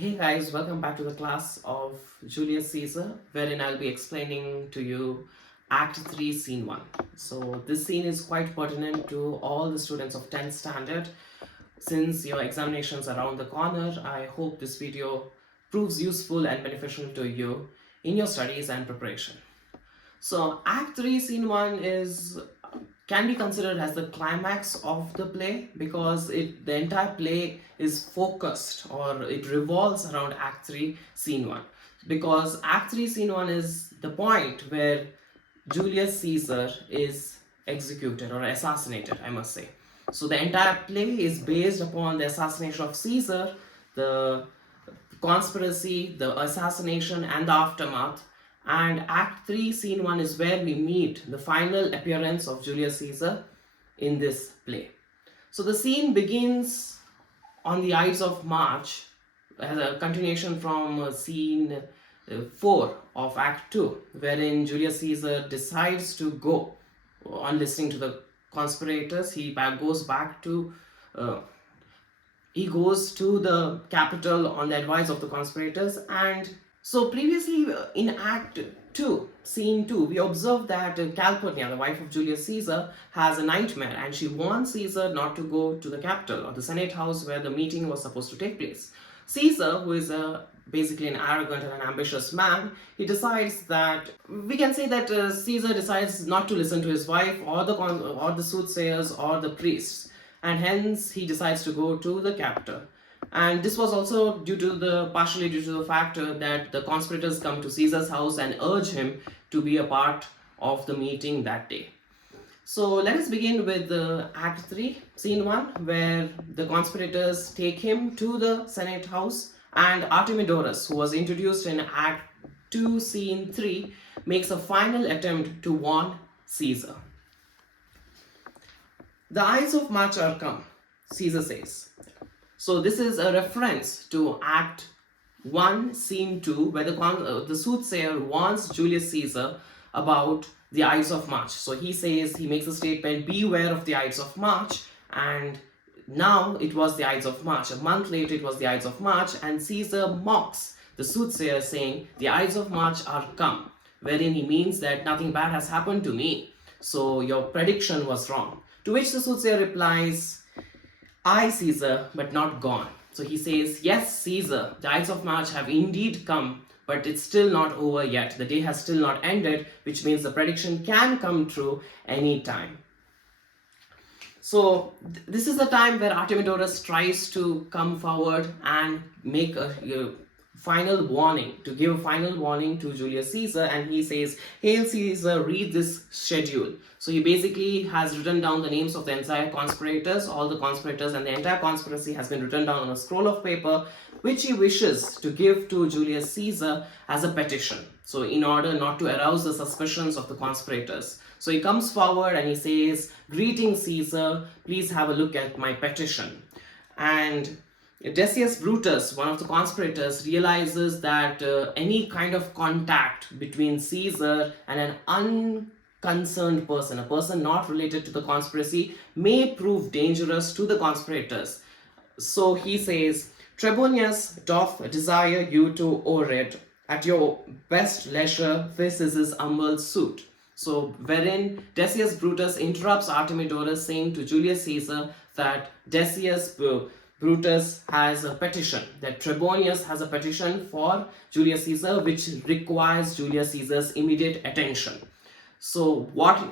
Hey guys, welcome back to the class of Julius Caesar, wherein I'll be explaining to you Act 3, Scene 1. So, this scene is quite pertinent to all the students of 10th standard. Since your examinations are around the corner, I hope this video proves useful and beneficial to you in your studies and preparation. So Act 3 Scene 1 is can be considered as the climax of the play because the entire play is focused or it revolves around Act 3 Scene 1, because Act 3 Scene 1 is the point where Julius Caesar is executed or assassinated, I must say. So the entire play is based upon the assassination of Caesar, the conspiracy, the assassination, and the aftermath. And Act 3, Scene 1 is where we meet the final appearance of Julius Caesar in this play. So the scene begins on the Ides of March as a continuation from scene 4 of Act 2, wherein Julius Caesar decides to go on listening to the conspirators. He goes back to he goes to the capital on the advice of the conspirators. And so previously in Act 2, Scene 2, we observed that Calpurnia, the wife of Julius Caesar, has a nightmare and she warns Caesar not to go to the capital or the Senate house where the meeting was supposed to take place. Caesar, who is basically an arrogant and an ambitious man, he decides that we can say that Caesar decides not to listen to his wife or the soothsayers or the priests, and hence he decides to go to the capital. And this was also partially due to the fact that the conspirators come to Caesar's house and urge him to be a part of the meeting that day. So let us begin with Act 3, Scene 1, where the conspirators take him to the Senate house, and Artemidorus, who was introduced in Act 2, Scene 3, makes a final attempt to warn Caesar. The Ides of March are come, Caesar says. So this is a reference to Act 1, Scene 2, where the soothsayer warns Julius Caesar about the Ides of March. So he makes a statement, beware of the Ides of March, and now it was the Ides of March. A month later it was the Ides of March, and Caesar mocks the soothsayer saying, the Ides of March are come, wherein he means that nothing bad has happened to me, so your prediction was wrong. To which the soothsayer replies, I, Caesar, but not gone. So he says, yes, Caesar, the Ides of March have indeed come, but it's still not over yet. The day has still not ended, which means the prediction can come true any time. So this is the time where Artemidorus tries to come forward and make a final warning, to give a final warning to Julius Caesar, and he says, Hail Caesar, read this schedule. So he basically has written down the names of the entire conspirators, all the conspirators, and the entire conspiracy has been written down on a scroll of paper, which he wishes to give to Julius Caesar as a petition. So in order not to arouse the suspicions of the conspirators. So he comes forward and he says, Greetings Caesar, please have a look at my petition. And Decius Brutus, one of the conspirators, realizes that any kind of contact between Caesar and an unconcerned person, a person not related to the conspiracy, may prove dangerous to the conspirators. So he says, Trebonius doth desire you to orate at your best leisure. This is his humble suit. So wherein Decius Brutus interrupts Artemidorus, saying to Julius Caesar that Decius Brutus has a petition, that Trebonius has a petition for Julius Caesar, which requires Julius Caesar's immediate attention. So what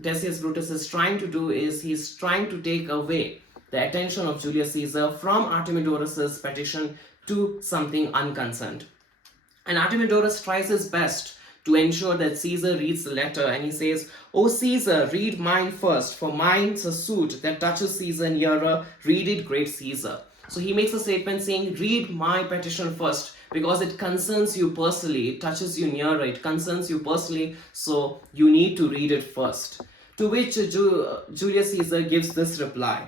Decius Brutus is trying to do is he's trying to take away the attention of Julius Caesar from Artemidorus's petition to something unconcerned. And Artemidorus tries his best to ensure that Caesar reads the letter, and he says, O Caesar, read mine first, for mine's a suit that touches Caesar nearer, read it, great Caesar. So he makes a statement saying, read my petition first, because it concerns you personally, it touches you nearer, it concerns you personally, so you need to read it first. To which Julius Caesar gives this reply,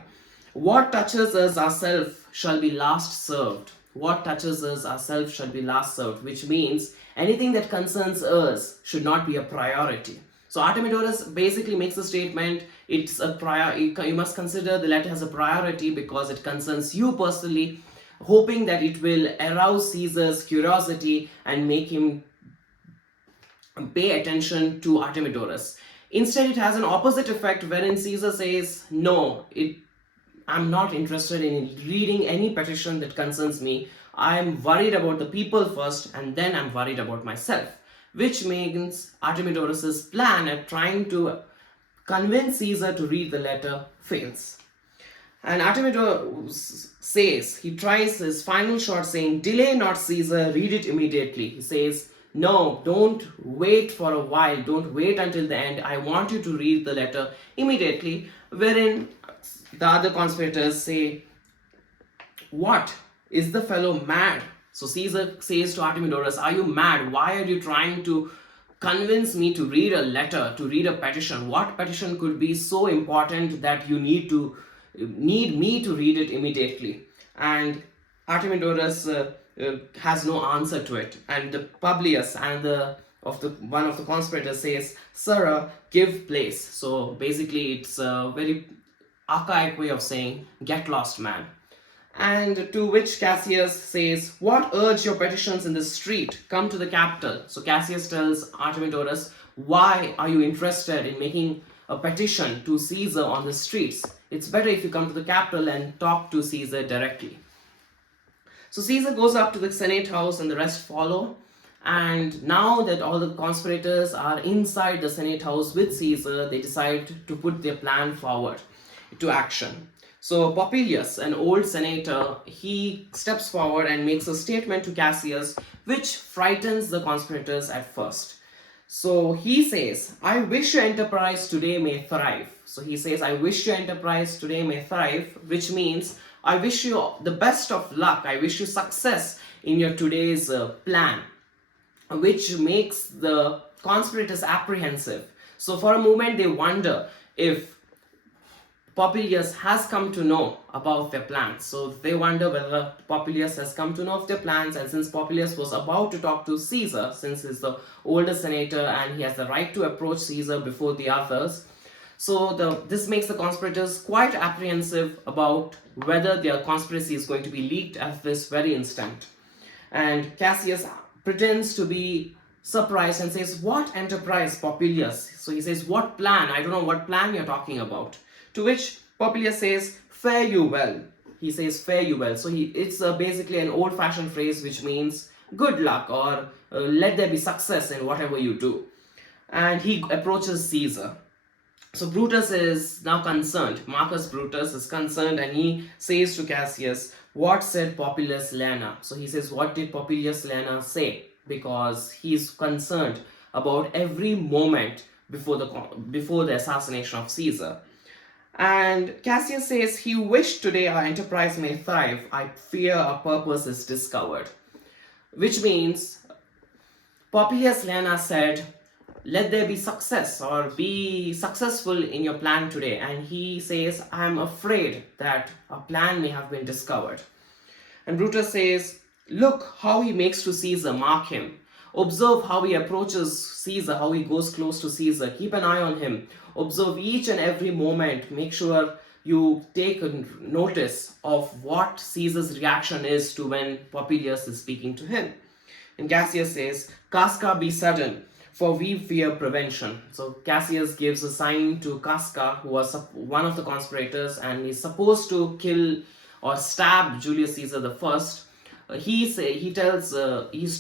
what touches us ourselves shall be last served. What touches us ourselves shall be last served, which means anything that concerns us should not be a priority. So Artemidorus basically makes a statement, it's a you must consider the letter as a priority because it concerns you personally, hoping that it will arouse Caesar's curiosity and make him pay attention to Artemidorus. Instead, it has an opposite effect wherein Caesar says, no, I'm not interested in reading any petition that concerns me. I'm worried about the people first, and then I'm worried about myself. Which means Artemidorus' plan at trying to convince Caesar to read the letter fails. And Artemidorus says, he tries his final shot saying, delay not Caesar, read it immediately. He says, no, don't wait for a while, don't wait until the end. I want you to read the letter immediately. Wherein the other conspirators say, what? Is the fellow mad? So Caesar says to Artemidorus, are you mad? Why are you trying to convince me to read a letter, to read a petition? What petition could be so important that you need me to read it immediately? And Artemidorus has no answer to it. And the Publius and one of the conspirators says, Sirrah, give place. So basically it's a very archaic way of saying, get lost, man. And to which Cassius says, what urge your petitions in the street? Come to the capital. So Cassius tells Artemidorus, why are you interested in making a petition to Caesar on the streets? It's better if you come to the capital and talk to Caesar directly. So Caesar goes up to the Senate house and the rest follow. And now that all the conspirators are inside the Senate house with Caesar, they decide to put their plan forward to action. So Popilius, an old senator, he steps forward and makes a statement to Cassius, which frightens the conspirators at first. So he says, I wish your enterprise today may thrive. So he says, I wish your enterprise today may thrive, which means I wish you the best of luck. I wish you success in your today's plan, which makes the conspirators apprehensive. So for a moment, they wonder if Popilius has come to know about their plans. So they wonder whether Popilius has come to know of their plans, and since Popilius was about to talk to Caesar, since he's the older senator and he has the right to approach Caesar before the others, so this makes the conspirators quite apprehensive about whether their conspiracy is going to be leaked at this very instant. And Cassius pretends to be surprised and says, what enterprise, Popilius? So he says, what plan? I don't know what plan you're talking about. To which Popilius says, fare you well. He says, fare you well. So it's basically an old-fashioned phrase which means good luck or let there be success in whatever you do. And he approaches Caesar. So Brutus is now concerned. Marcus Brutus is concerned and he says to Cassius, what said Popilius Lana? So he says, what did Popilius Lana say? Because he's concerned about every moment before the assassination of Caesar. And Cassius says, he wished today our enterprise may thrive. I fear our purpose is discovered. Which means Popilius Lana said, let there be success or be successful in your plan today. And he says, I am afraid that our plan may have been discovered. And Brutus says, look how he makes to Caesar, mark him. Observe how he approaches Caesar, how he goes close to Caesar. Keep an eye on him. Observe each and every moment. Make sure you take notice of what Caesar's reaction is to when Popilius is speaking to him. And Cassius says, Casca be sudden, for we fear prevention. So Cassius gives a sign to Casca, who was one of the conspirators and is supposed to kill or stab Julius Caesar the first. He's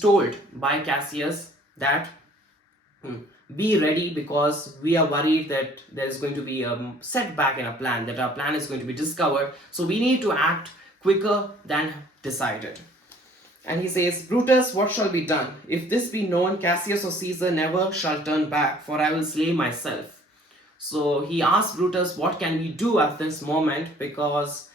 told by Cassius that be ready because we are worried that there is going to be a setback in our plan, that our plan is going to be discovered. So we need to act quicker than decided. And he says, Brutus, what shall be done? If this be known, Cassius or Caesar never shall turn back, for I will slay myself. So he asks Brutus, what can we do at this moment? Because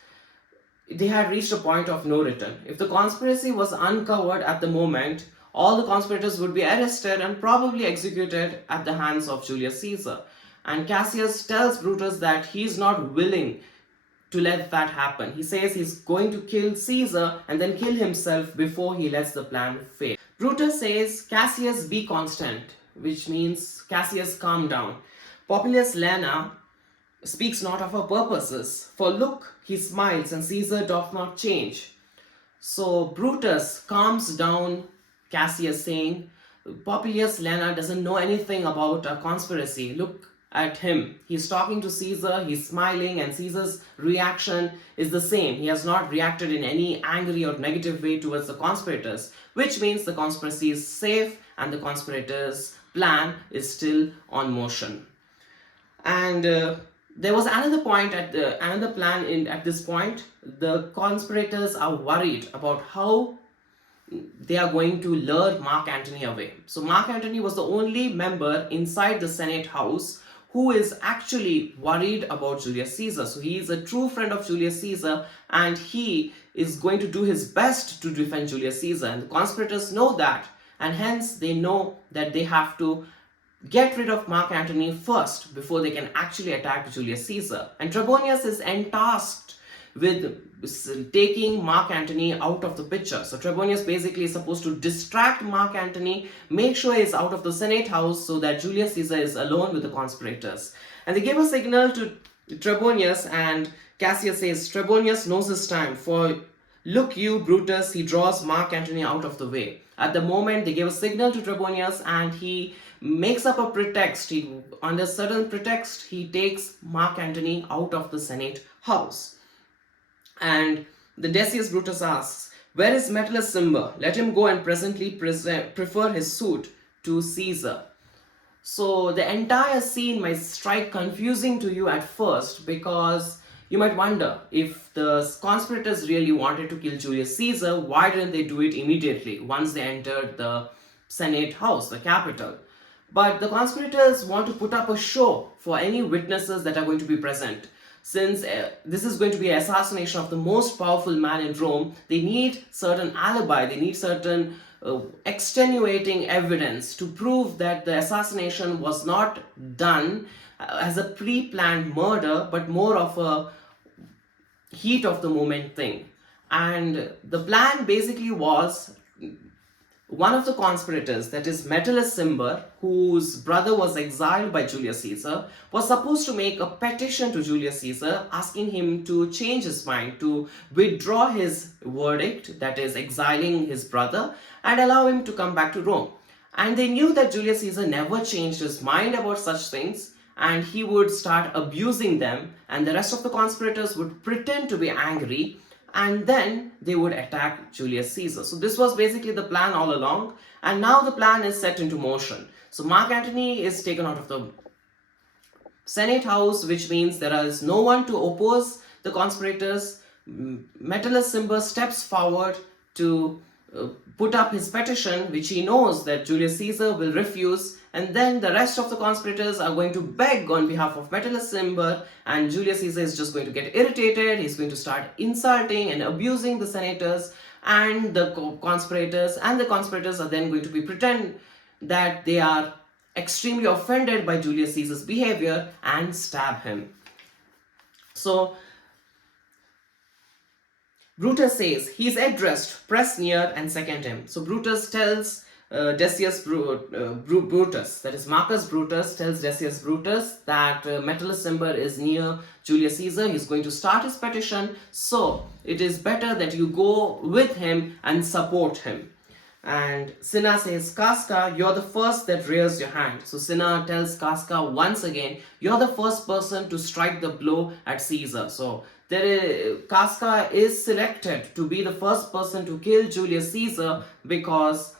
they had reached a point of no return. If the conspiracy was uncovered at the moment, all the conspirators would be arrested and probably executed at the hands of Julius Caesar. And Cassius tells Brutus that he is not willing to let that happen. He says he's going to kill Caesar and then kill himself before he lets the plan fail. Brutus says, Cassius, be constant, which means Cassius, calm down. Popilius Lana speaks not of her purposes, for look, he smiles and Caesar doth not change. So Brutus calms down Cassius, saying, Popilius Lena doesn't know anything about a conspiracy. Look at him. He's talking to Caesar, he's smiling, and Caesar's reaction is the same. He has not reacted in any angry or negative way towards the conspirators, which means the conspiracy is safe and the conspirators' plan is still on motion. And there was another point another plan at this point. The conspirators are worried about how they are going to lure Mark Antony away. So Mark Antony was the only member inside the Senate House who is actually worried about Julius Caesar. So he is a true friend of Julius Caesar, and he is going to do his best to defend Julius Caesar. And the conspirators know that, and hence they know that they have to get rid of Mark Antony first before they can actually attack Julius Caesar. And Trebonius is entasked with taking Mark Antony out of the picture. So Trebonius basically is supposed to distract Mark Antony, make sure he's out of the Senate House so that Julius Caesar is alone with the conspirators. And they give a signal to Trebonius, and Cassius says, Trebonius knows his time, for look you, Brutus, he draws Mark Antony out of the way. At the moment, they give a signal to Trebonius, and he makes up a pretext. Under certain pretext, he takes Mark Antony out of the Senate House. And the Decius Brutus asks, where is Metellus Cimber? Let him go and presently prefer his suit to Caesar. So the entire scene might strike confusing to you at first, because you might wonder, if the conspirators really wanted to kill Julius Caesar, why didn't they do it immediately once they entered the Senate House, the capital? But the conspirators want to put up a show for any witnesses that are going to be present. Since this is going to be an assassination of the most powerful man in Rome, they need certain alibi, they need certain extenuating evidence to prove that the assassination was not done as a pre-planned murder, but more of a heat of the moment thing. And the plan basically was, one of the conspirators, that is Metellus Cimber, whose brother was exiled by Julius Caesar, was supposed to make a petition to Julius Caesar asking him to change his mind, to withdraw his verdict, that is exiling his brother, and allow him to come back to Rome. And they knew that Julius Caesar never changed his mind about such things, and he would start abusing them, and the rest of the conspirators would pretend to be angry, and then they would attack Julius Caesar. So this was basically the plan all along, and now the plan is set into motion. So Mark Antony is taken out of the Senate House, which means there is no one to oppose the conspirators. Metellus Cimber steps forward to put up his petition, which he knows that Julius Caesar will refuse, and then the rest of the conspirators are going to beg on behalf of Metellus Cimber, and Julius Caesar is just going to get irritated. He's going to start insulting and abusing the senators and the conspirators, and the conspirators are then going to pretend that they are extremely offended by Julius Caesar's behavior and stab him. So Brutus says, he is addressed, press near and second him. So Brutus tells Decius Brutus, that is Marcus Brutus, tells Decius Brutus that Metellus Cimber is near Julius Caesar. He's going to start his petition, so it is better that you go with him and support him. And Cinna says, Casca, you're the first that rears your hand. So Cinna tells Casca once again, you're the first person to strike the blow at Caesar. So Casca is selected to be the first person to kill Julius Caesar because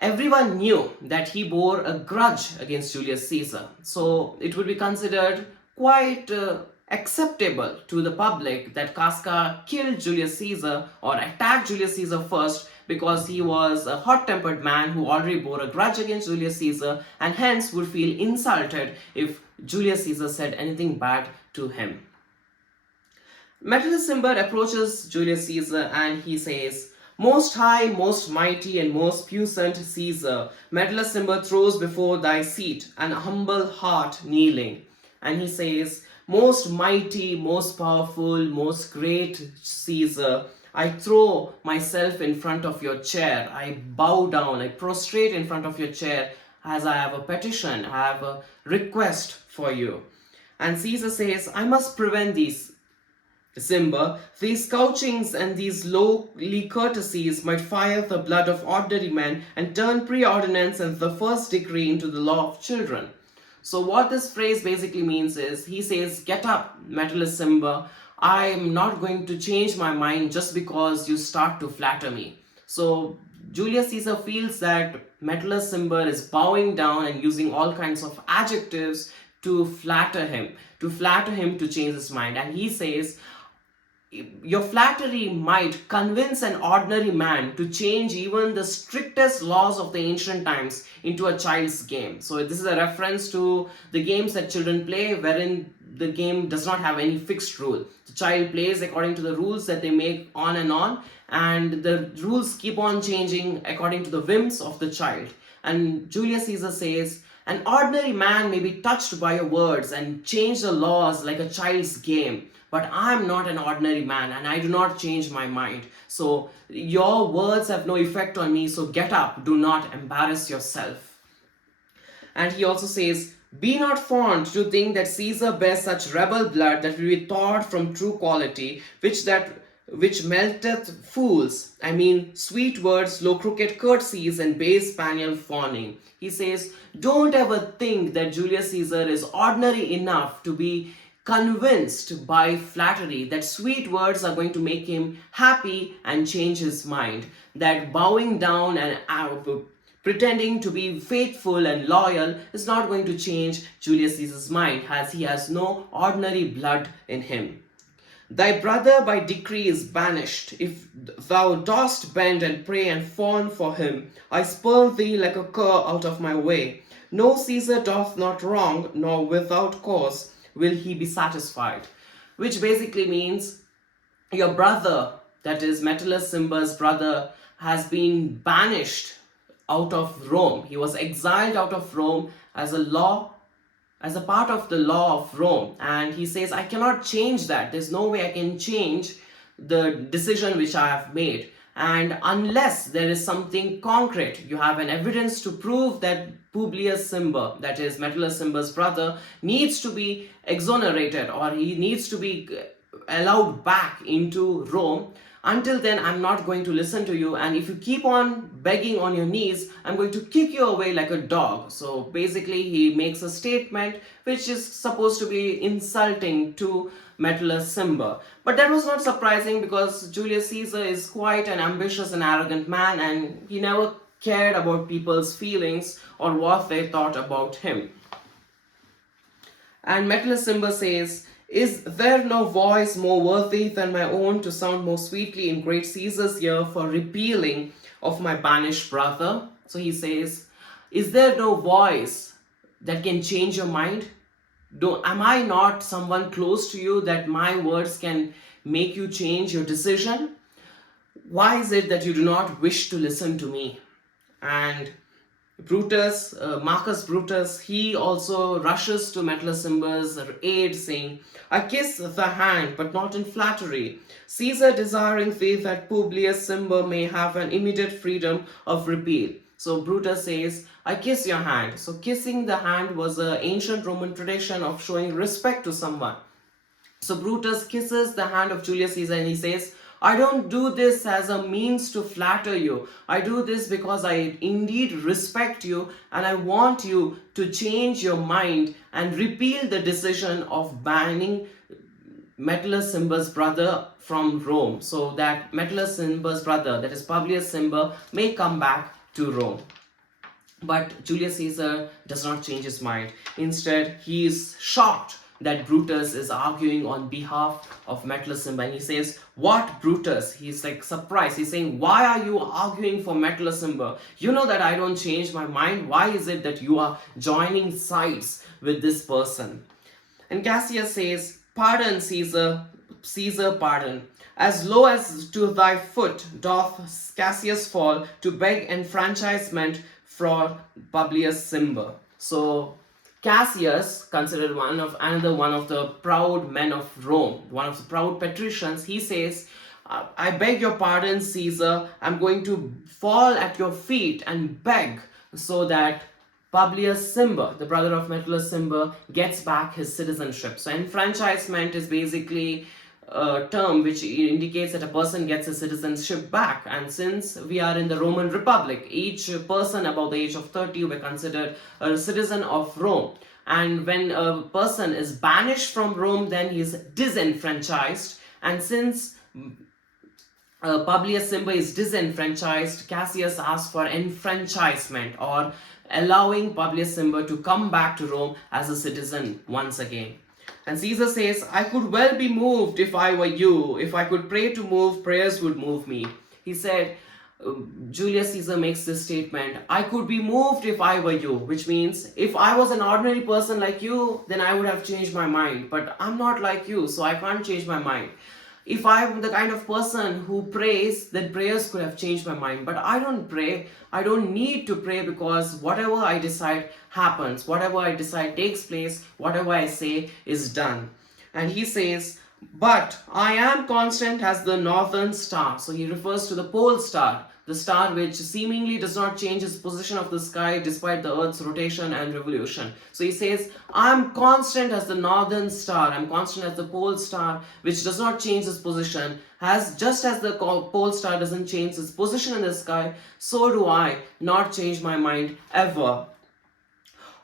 everyone knew that he bore a grudge against Julius Caesar. So it would be considered quite acceptable to the public that Casca killed Julius Caesar or attacked Julius Caesar first, because he was a hot-tempered man who already bore a grudge against Julius Caesar and hence would feel insulted if Julius Caesar said anything bad to him. Metellus Cimber approaches Julius Caesar and he says, most high, most mighty, and most puissant Caesar, Metellus Cimber throws before thy seat an humble heart kneeling. And he says, most mighty, most powerful, most great Caesar, I throw myself in front of your chair. I bow down, I prostrate in front of your chair as I have a petition, I have a request for you. And Caesar says, I must prevent these. Simba, these couchings and these lowly courtesies might fire the blood of ordinary men and turn preordinance and the first degree into the law of children. So what this phrase basically means is, he says, get up, Metellus Simba. I am not going to change my mind just because you start to flatter me. So Julius Caesar feels that Metellus Simba is bowing down and using all kinds of adjectives to flatter him, to change his mind. And he says, your flattery might convince an ordinary man to change even the strictest laws of the ancient times into a child's game. So this is a reference to the games that children play, wherein the game does not have any fixed rule. The child plays according to the rules that they make on, and the rules keep on changing according to the whims of the child. And Julius Caesar says, an ordinary man may be touched by your words and change the laws like a child's game, but I am not an ordinary man and I do not change my mind. So your words have no effect on me, so get up, do not embarrass yourself. And he also says, be not fond to think that Caesar bears such rebel blood that will be thawed from true quality, which melteth fools. I mean, sweet words, low crooked courtesies, and base spaniel fawning. He says, don't ever think that Julius Caesar is ordinary enough to be convinced by flattery that sweet words are going to make him happy and change his mind. That bowing down and pretending to be faithful and loyal is not going to change Julius Caesar's mind, as he has no ordinary blood in him. Thy brother by decree is banished. If thou dost bend and pray and fawn for him, I spurn thee like a cur out of my way. No Caesar doth not wrong, nor without cause will he be satisfied. Which basically means your brother, that is Metellus Simba's brother, has been banished out of Rome. He was exiled out of Rome as a part of the law of Rome. And he says, I cannot change that. There's no way I can change the decision which I have made. And unless there is something concrete, you have an evidence to prove that Publius Simba, that is Metellus Simba's brother, needs to be exonerated or he needs to be allowed back into Rome, until then I'm not going to listen to you, and if you keep on begging on your knees, I'm going to kick you away like a dog. So basically he makes a statement which is supposed to be insulting to Metellus Simba. But that was not surprising, because Julius Caesar is quite an ambitious and arrogant man, and he never cared about people's feelings or what they thought about him. And Metellus Simba says, is there no voice more worthy than my own to sound more sweetly in great Caesar's ear for repealing of my banished brother? So he says, is there no voice that can change your mind? Am I not someone close to you that my words can make you change your decision? Why is it that you do not wish to listen to me? And Marcus Brutus, he also rushes to Metellus Simba's aid, saying, I kiss the hand, but not in flattery. Caesar desiring thee that Publius Simba may have an immediate freedom of repeal. So Brutus says, I kiss your hand. So kissing the hand was an ancient Roman tradition of showing respect to someone. So Brutus kisses the hand of Julius Caesar and he says, I don't do this as a means to flatter you. I do this because I indeed respect you and I want you to change your mind and repeal the decision of banning Metellus Simba's brother from Rome, so that Metellus Simba's brother, that is Publius Simba, may come back to Rome. But Julius Caesar does not change his mind. Instead, he is shocked that Brutus is arguing on behalf of Metellus Simba. And he says, what, Brutus? He's like surprised. He's saying, why are you arguing for Metellus Simba? You know that I don't change my mind. Why is it that you are joining sides with this person? And Cassius says, pardon, Caesar, Caesar, pardon. As low as to thy foot doth Cassius fall to beg enfranchisement for Publius Simba. So Cassius, considered another one of the proud men of Rome, one of the proud patricians, he says, I beg your pardon, Caesar. I'm going to fall at your feet and beg so that Publius Simba, the brother of Metellus Simba, gets back his citizenship. So enfranchisement is basically term which indicates that a person gets his citizenship back. And since we are in the Roman Republic, each person above the age of 30 were considered a citizen of Rome. And when a person is banished from Rome, then he is disenfranchised. And since Publius Simba is disenfranchised, Cassius asks for enfranchisement, or allowing Publius Simba to come back to Rome as a citizen once again. And Caesar says, I could well be moved if I were you. If I could pray to move, prayers would move me. He said, Julius Caesar makes this statement, I could be moved if I were you, which means if I was an ordinary person like you, then I would have changed my mind. But I'm not like you, so I can't change my mind. If I'm the kind of person who prays, then prayers could have changed my mind. But I don't pray. I don't need to pray, because whatever I decide happens. Whatever I decide takes place. Whatever I say is done. And he says, but I am constant as the northern star. So he refers to the pole star, the star which seemingly does not change its position of the sky despite the earth's rotation and revolution. So he says, I'm constant as the northern star, I'm constant as the pole star, which does not change its position. Just as the pole star doesn't change its position in the sky, so do I not change my mind ever.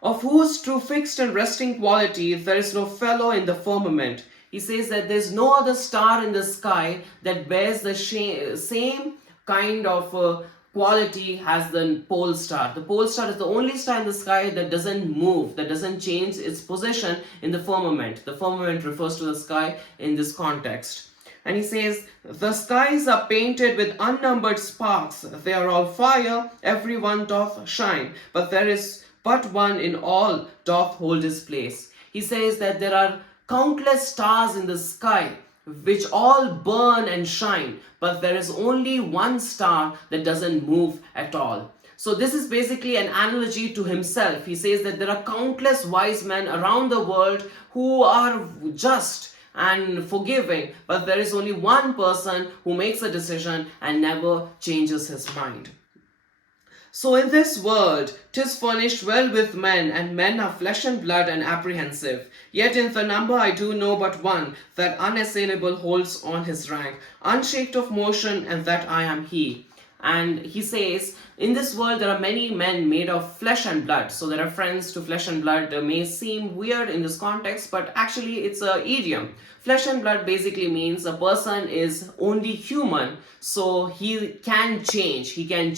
Of whose true fixed and resting quality there is no fellow in the firmament. He says that there's no other star in the sky that bears the same kind of quality as the pole star. The pole star is the only star in the sky that doesn't move, that doesn't change its position in the firmament. The firmament refers to the sky in this context. And he says, the skies are painted with unnumbered sparks. They are all fire, every one doth shine. But there is but one in all doth hold his place. He says that there are countless stars in the sky which all burn and shine, but there is only one star that doesn't move at all. So this is basically an analogy to himself. He says that there are countless wise men around the world who are just and forgiving, but there is only one person who makes a decision and never changes his mind. So in this world, 'tis furnished well with men, and men are flesh and blood and apprehensive. Yet in the number I do know but one, that unassailable holds on his rank, unshaked of motion, and that I am he. And he says, in this world there are many men made of flesh and blood. So there are friends to flesh and blood. May seem weird in this context, but actually it's an idiom. Flesh and blood basically means a person is only human, so he can change, he can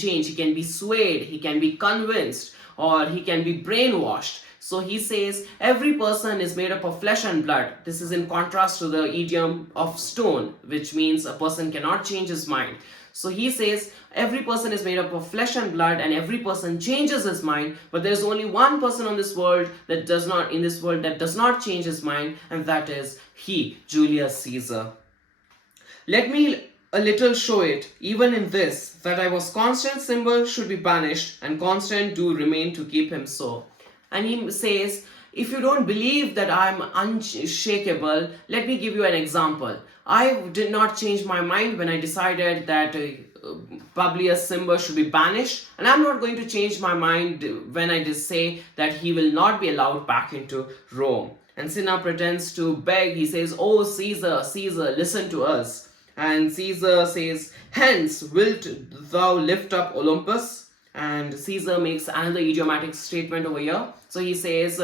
be swayed, he can be convinced, or he can be brainwashed. So he says every person is made up of flesh and blood. This is in contrast to the idiom of stone, which means a person cannot change his mind. So he says every person is made up of flesh and blood, and every person changes his mind, but there's only one person on this world that does not change his mind, and that is he, Julius Caesar. Let me a little show it, even in this, that I was constant symbol should be banished, and constant do remain to keep him so. And he says, if you don't believe that I'm unshakable, let me give you an example. I did not change my mind when I decided that Publius Simba should be banished, and I'm not going to change my mind when I just say that he will not be allowed back into Rome. And Cinna pretends to beg. He says, oh Caesar, Caesar, listen to us. And Caesar says, hence wilt thou lift up Olympus? And Caesar makes another idiomatic statement over here. So he says,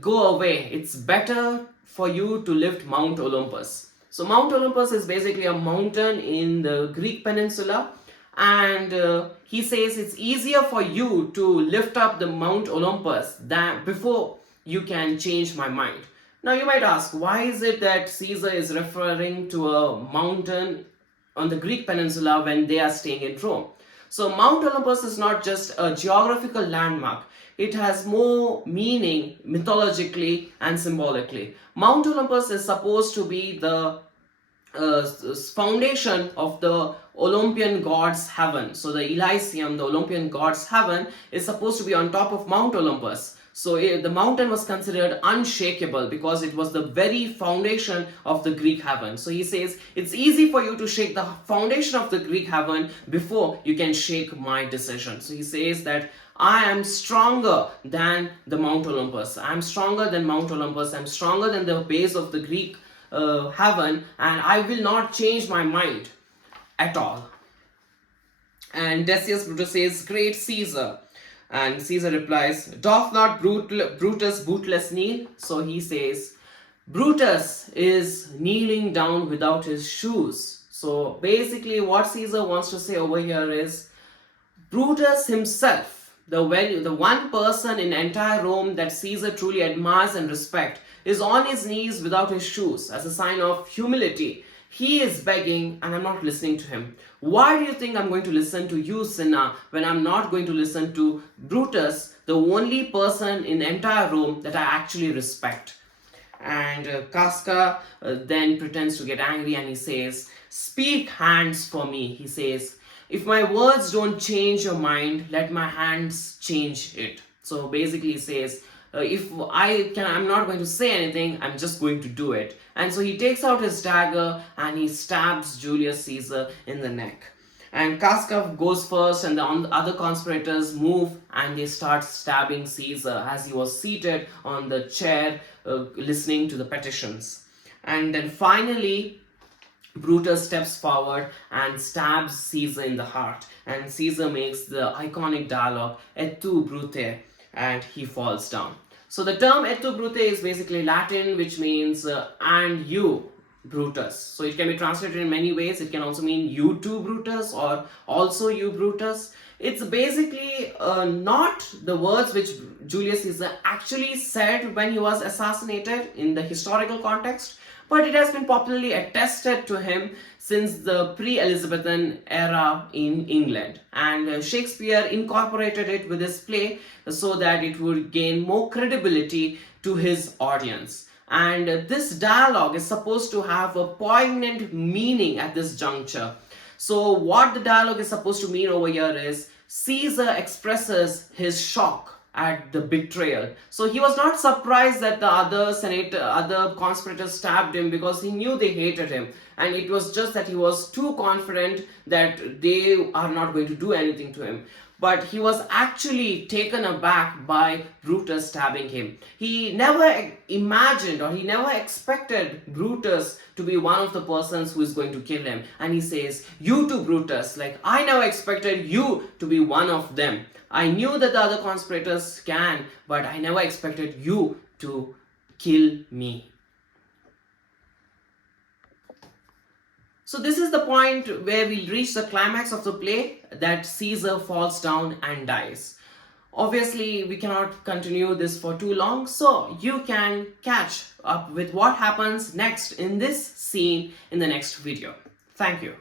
go away. It's better for you to lift Mount Olympus. So Mount Olympus is basically a mountain in the Greek peninsula. And he says it's easier for you to lift up the Mount Olympus than before you can change my mind. Now you might ask, why is it that Caesar is referring to a mountain on the Greek peninsula when they are staying in Rome? So Mount Olympus is not just a geographical landmark. It has more meaning mythologically and symbolically. Mount Olympus is supposed to be the foundation of the Olympian gods' heaven. So the Elysium, the Olympian gods' heaven, is supposed to be on top of Mount Olympus. So the mountain was considered unshakable because it was the very foundation of the Greek heaven. So he says, it's easy for you to shake the foundation of the Greek heaven before you can shake my decision. So he says that I am stronger than the Mount Olympus. I am stronger than Mount Olympus. I am stronger than the base of the Greek heaven, and I will not change my mind at all. And Decius Brutus says, Great Caesar. And Caesar replies, Doth not Brutus bootless kneel? So he says, Brutus is kneeling down without his shoes. So basically, what Caesar wants to say over here is, Brutus himself, the one person in entire Rome that Caesar truly admires and respects, is on his knees without his shoes as a sign of humility. He is begging and I'm not listening to him. Why do you think I'm going to listen to you, Cinna, when I'm not going to listen to Brutus, the only person in entire Rome that I actually respect? And Casca then pretends to get angry and he says, Speak hands for me, he says. If my words don't change your mind, let my hands change it. So basically he says, if I'm not going to say anything, I'm just going to do it. And so he takes out his dagger and he stabs Julius Caesar in the neck. And Casca goes first and the other conspirators move and they start stabbing Caesar as he was seated on the chair listening to the petitions. And then finally, Brutus steps forward and stabs Caesar in the heart. And Caesar makes the iconic dialogue, Et tu, Brute, and he falls down. So the term Et tu, Brute is basically Latin, which means and you, Brutus. So it can be translated in many ways. It can also mean you too, Brutus, or also you, Brutus. It's basically not the words which Julius Caesar actually said when he was assassinated in the historical context, but it has been popularly attested to him since the pre-Elizabethan era in England. And Shakespeare incorporated it with his play so that it would gain more credibility to his audience. And this dialogue is supposed to have a poignant meaning at this juncture. So what the dialogue is supposed to mean over here is Caesar expresses his shock at the betrayal. So he was not surprised that the other conspirators stabbed him because he knew they hated him. And it was just that he was too confident that they are not going to do anything to him. But he was actually taken aback by Brutus stabbing him. He never imagined or he never expected Brutus to be one of the persons who is going to kill him. And he says, You too, Brutus, like I never expected you to be one of them. I knew that the other conspirators can, but I never expected you to kill me. So this is the point where we reach the climax of the play, that Caesar falls down and dies. Obviously, we cannot continue this for too long, so you can catch up with what happens next in this scene in the next video. Thank you.